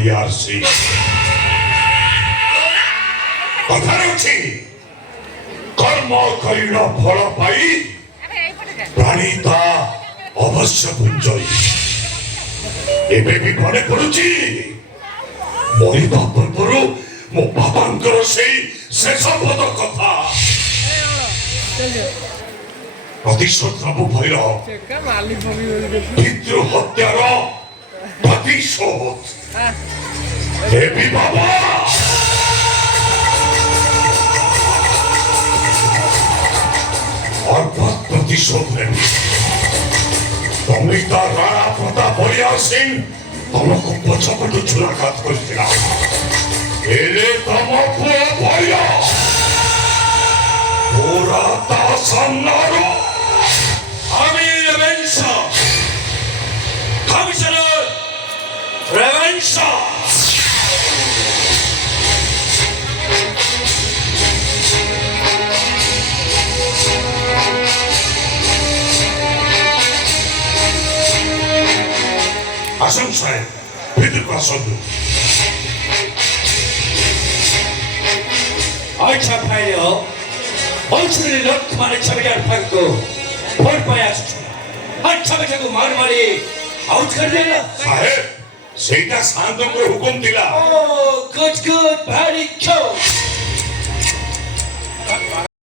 ପଡ଼ିଆସି କଥା ରହୁଛି କର୍ମ କରିଣ ଫଳ ପାଇ ପ୍ରାଣୀ ତା ଅବଶ୍ୟ ପୁଞ୍ଜଇ ଏବେ ବି ମନେ ପଡୁଛି ମରିବା ପୂର୍ବରୁ ମୋ ବାବାଙ୍କର ସେଇ ଶେଷ ପଦ କଥା ପ୍ରତିଶୋଧ ନବୁ ଭୈର ପିତୃ ହତ୍ୟାର ପ୍ରତିଶୋଧ ଦେବୀ ବାବା অর্থাৎ প্রতিশোধ নেবে অমৃতা রাণা প্রতাপ বলিয়া সিং তোমাকে পছপটু চুলাঘাত করেছিল এলে তোমাকে ভয় ওরা তা সামনার আমি রেভেন্সা কমিশনার রেভেন্সা আসুন সাহেব ভিতরে আসুন আচ্ছা ভাইও অঞ্চলের লোক মানে ছবিটার ভাগ্য ভোট পায় আসছে আর ছবিটাকে মার মারি আউট করে দিল সাহেব সেইটা শান্তঙ্কর হুকুম দিলা ও গুড গুড ভেরি গুড